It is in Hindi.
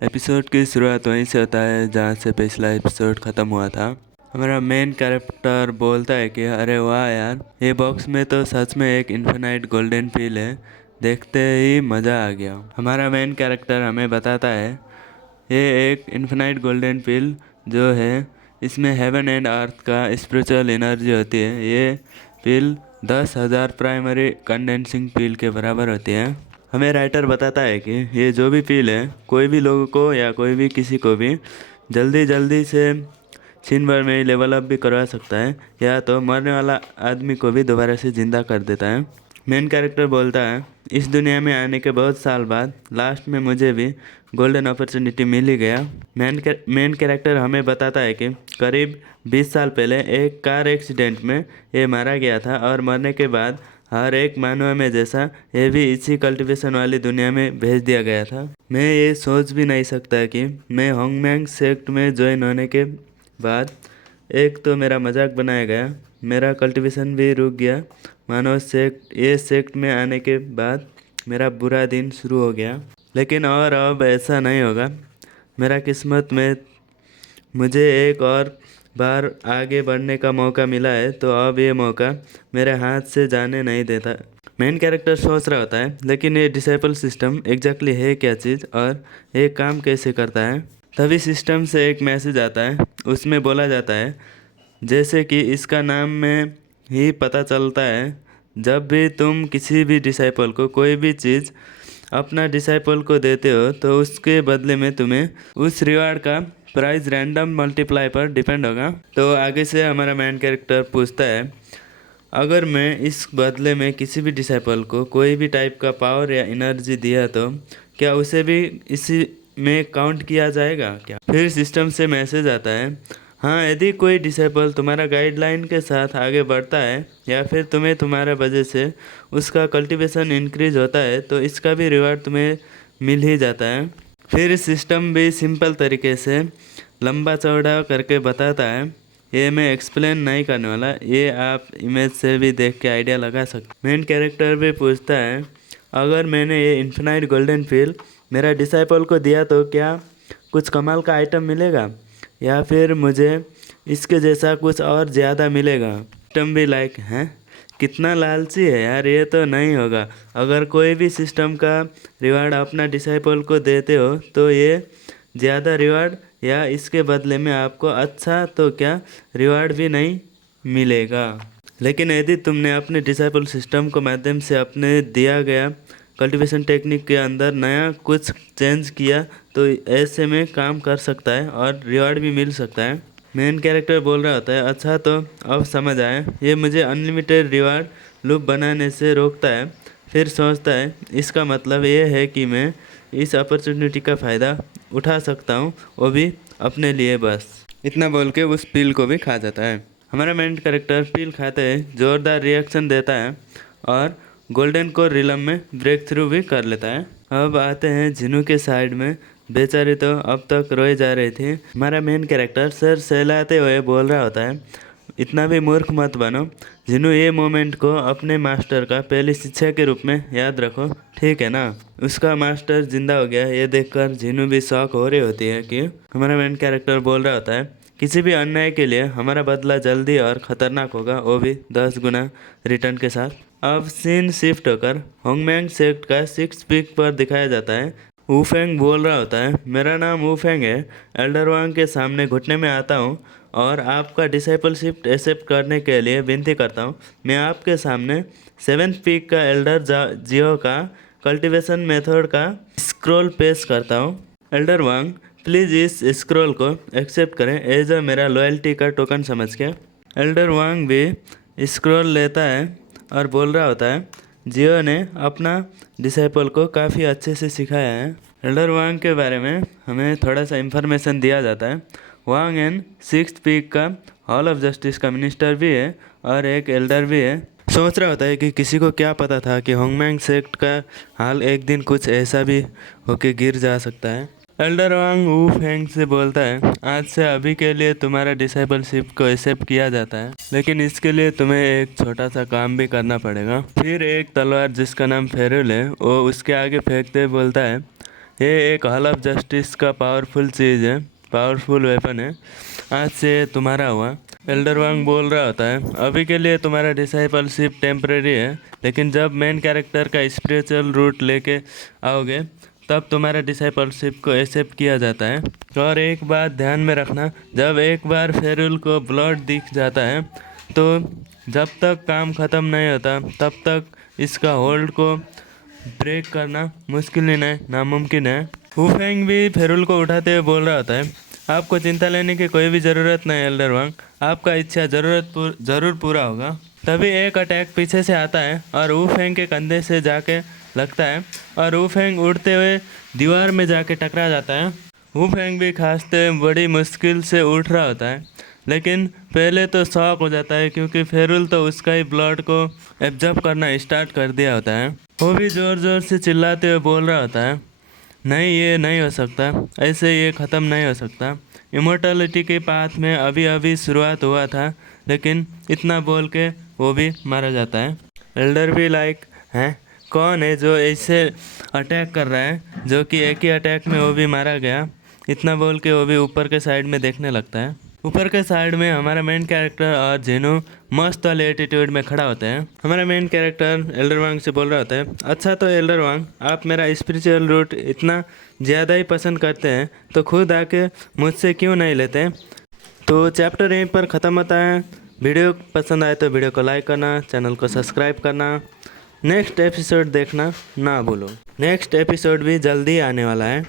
एपिसोड की शुरुआत वहीं से होता है जहाँ से पिछला एपिसोड ख़त्म हुआ था। हमारा मेन कैरेक्टर बोलता है कि अरे वाह यार, ये बॉक्स में तो सच में एक इन्फिनाइट गोल्डन पिल है, देखते ही मज़ा आ गया। हमारा मेन कैरेक्टर हमें बताता है ये एक इन्फिनाइट गोल्डन पिल जो है, इसमें हेवन एंड अर्थ का स्पिरिचुअल एनर्जी होती है। ये पिल 10,000 प्राइमरी कंडेंसिंग पिल के बराबर होती है। हमें राइटर बताता है कि ये जो भी पिल है कोई भी लोगों को या कोई भी किसी को भी जल्दी जल्दी से क्षण भर में ही लेवल अप भी करवा सकता है, या तो मरने वाला आदमी को भी दोबारा से ज़िंदा कर देता है। मेन कैरेक्टर बोलता है इस दुनिया में आने के बहुत साल बाद लास्ट में मुझे भी गोल्डन अपॉर्चुनिटी मिल ही गया। मेन कैरेक्टर हमें बताता है कि करीब 20 साल पहले एक कार एक्सीडेंट में ये मारा गया था और मरने के बाद हर एक मानव में जैसा ये भी इसी कल्टीवेशन वाली दुनिया में भेज दिया गया था। मैं ये सोच भी नहीं सकता कि मैं होंगमैंग सेक्ट में ज्वाइन होने के बाद एक तो मेरा मजाक बनाया गया, मेरा कल्टीवेशन भी रुक गया। मानो ये सेक्ट में आने के बाद मेरा बुरा दिन शुरू हो गया। लेकिन और अब ऐसा नहीं होगा। मेरा किस्मत में मुझे एक और बार आगे बढ़ने का मौका मिला है, तो अब ये मौका मेरे हाथ से जाने नहीं देता। मेन कैरेक्टर सोच रहा होता है लेकिन ये डिसेबल सिस्टम एग्जैक्टली है क्या चीज़ और ये काम कैसे करता है। तभी सिस्टम से एक मैसेज आता है, उसमें बोला जाता है जैसे कि इसका नाम में ही पता चलता है, जब भी तुम किसी भी डिसाइपल को कोई भी चीज़ अपना डिसाइपल को देते हो तो उसके बदले में तुम्हें उस रिवार्ड का प्राइस रैंडम मल्टीप्लाई पर डिपेंड होगा। तो आगे से हमारा मेन कैरेक्टर पूछता है अगर मैं इस बदले में किसी भी डिसाइपल को कोई भी टाइप का पावर या एनर्जी दिया तो क्या उसे भी इसी में काउंट किया जाएगा क्या। फिर सिस्टम से मैसेज आता है हाँ, यदि कोई डिसेबल तुम्हारा गाइडलाइन के साथ आगे बढ़ता है या फिर तुम्हें तुम्हारा वजह से उसका कल्टीवेशन इंक्रीज होता है तो इसका भी रिवार्ड तुम्हें मिल ही जाता है। फिर सिस्टम भी सिंपल तरीके से लंबा चौड़ा करके बताता है, ये मैं एक्सप्लेन नहीं करने वाला, ये आप इमेज से भी देख के आइडिया लगा सकते। मेन कैरेक्टर भी पूछता है अगर मैंने ये इन्फिनाइट गोल्डन पिल मेरा डिसाइपल को दिया तो क्या कुछ कमाल का आइटम मिलेगा या फिर मुझे इसके जैसा कुछ और ज़्यादा मिलेगा। सिस्टम भी लाइक हैं कितना लालची है यार, ये तो नहीं होगा। अगर कोई भी सिस्टम का रिवार्ड अपना डिसाइपल को देते हो तो ये ज़्यादा रिवार्ड या इसके बदले में आपको अच्छा तो क्या रिवार्ड भी नहीं मिलेगा। लेकिन यदि तुमने अपने डिसाइपल सिस्टम के माध्यम से अपने दिया गया कल्टीवेशन टेक्निक के अंदर नया कुछ चेंज किया तो ऐसे में काम कर सकता है और रिवार्ड भी मिल सकता है। मेन कैरेक्टर बोल रहा होता है अच्छा, तो अब समझ आया, ये मुझे अनलिमिटेड रिवार्ड लूप बनाने से रोकता है। फिर सोचता है इसका मतलब ये है कि मैं इस अपॉर्चुनिटी का फ़ायदा उठा सकता हूँ, वो भी अपने लिए। बस इतना बोल के उस पिल को भी खा जाता है। हमारा मेन कैरेक्टर पिल खाते ही ज़ोरदार रिएक्शन देता है और गोल्डन कोर रिलम में ब्रेक थ्रू भी कर लेता है। अब आते हैं जिनू के साइड में। बेचारी तो अब तक रोए जा रही थी। हमारा मेन कैरेक्टर सर सहलाते हुए बोल रहा होता है इतना भी मूर्ख मत बनो जिनू, ये मोमेंट को अपने मास्टर का पहली शिक्षा के रूप में याद रखो, ठीक है ना। उसका मास्टर जिंदा हो गया ये देखकर जिनू भी शॉक हो रही होती है कि हमारा मेन कैरेक्टर बोल रहा होता है किसी भी अन्याय के लिए हमारा बदला जल्दी और ख़तरनाक होगा, वो भी 10 गुना रिटर्न के साथ। अब सीन शिफ्ट होकर होंगमैंग सेक्ट का 6 पीक पर दिखाया जाता है। वूफेंग बोल रहा होता है मेरा नाम वूफेंग है, एल्डर वांग के सामने घुटने में आता हूँ और आपका डिसाइपलशिप एक्सेप्ट करने के लिए विनती करता हूँ। मैं आपके सामने 7th पीक का एल्डर जियो का कल्टीवेशन मेथड का स्क्रॉल पेश करता हूँ। एल्डर वांग प्लीज़ इस स्क्रॉल को एक्सेप्ट करें एज अ मेरा लॉयल्टी का टोकन समझ के। एल्डर वांग भी स्क्रॉल लेता है और बोल रहा होता है जियो ने अपना डिसाइपल को काफ़ी अच्छे से सिखाया है। एल्डर वांग के बारे में हमें थोड़ा सा इन्फॉर्मेशन दिया जाता है। वांग एन 6th पीक का हॉल ऑफ जस्टिस का मिनिस्टर भी है और एक एल्डर भी है। सोच रहा होता है कि किसी को क्या पता था कि होंगमैंग सेक्ट का हाल एक दिन कुछ ऐसा भी होके गिर जा सकता है। एल्डर वांग वू फेंग से बोलता है आज से अभी के लिए तुम्हारा डिसाइपलशिप को एक्सेप्ट किया जाता है, लेकिन इसके लिए तुम्हें एक छोटा सा काम भी करना पड़ेगा। फिर एक तलवार जिसका नाम फेरुल है वो उसके आगे फेंकते बोलता है ये एक हॉल ऑफ जस्टिस का पावरफुल चीज़ है, पावरफुल वेपन है। आज से तुम्हारा हुआ। एल्डर वांग बोल रहा होता है, अभी के लिए तुम्हारा डिसाइपलशिप टेम्परेरी है, लेकिन जब मेन कैरेक्टर का स्पिरिचुअल रूट लेके आओगे तब तुम्हारा डिसाइपलशिप को एक्सेप्ट किया जाता है। और एक बात ध्यान में रखना, जब एक बार फेरुल को ब्लड दिख जाता है तो जब तक काम ख़त्म नहीं होता तब तक इसका होल्ड को ब्रेक करना मुश्किल ही नहीं, नामुमकिन है। वू फेंग भी फेरुल को उठाते हुए बोल रहा होता है, आपको चिंता लेने की कोई भी ज़रूरत नहीं एल्डर वांग, आपका इच्छा ज़रूर पूरा होगा। तभी एक अटैक पीछे से आता है और वू फेंग के कंधे से जाके लगता है और वू फेंग उड़ते हुए दीवार में जाके टकरा जाता है। वू फेंग भी खांसते बड़ी मुश्किल से उठ रहा होता है, लेकिन पहले तो शॉक हो जाता है क्योंकि फेरुल तो उसका ही ब्लड को एब्जॉर्ब करना स्टार्ट कर दिया होता है। वो भी ज़ोर ज़ोर से चिल्लाते हुए बोल रहा होता है, नहीं ये नहीं हो सकता, ऐसे ये ख़त्म नहीं हो सकता। इमोर्टलिटी के पाथ में अभी अभी शुरुआत हुआ था, लेकिन इतना बोल के वो भी मारा जाता है। एल्डर भी लाइक हैं, कौन है जो ऐसे अटैक कर रहा है, जो कि एक ही अटैक में वो भी मारा गया। इतना बोल के वो भी ऊपर के साइड में देखने लगता है। ऊपर के साइड में हमारा मेन कैरेक्टर और जेनू मस्त वाले एटीट्यूड में खड़ा होता है। हमारा मेन कैरेक्टर एल्डर वांग से बोल रहा होता है, अच्छा तो एल्डर वांग, आप मेरा स्पिरिचुअल रूट इतना ज़्यादा ही पसंद करते हैं तो खुद आके मुझसे क्यों नहीं लेते। तो चैप्टर यहीं पर ख़त्म होता है। वीडियो पसंद आए तो वीडियो को लाइक करना, चैनल को सब्सक्राइब करना, नेक्स्ट एपिसोड देखना ना भूलो। नेक्स्ट एपिसोड भी जल्दी आने वाला है।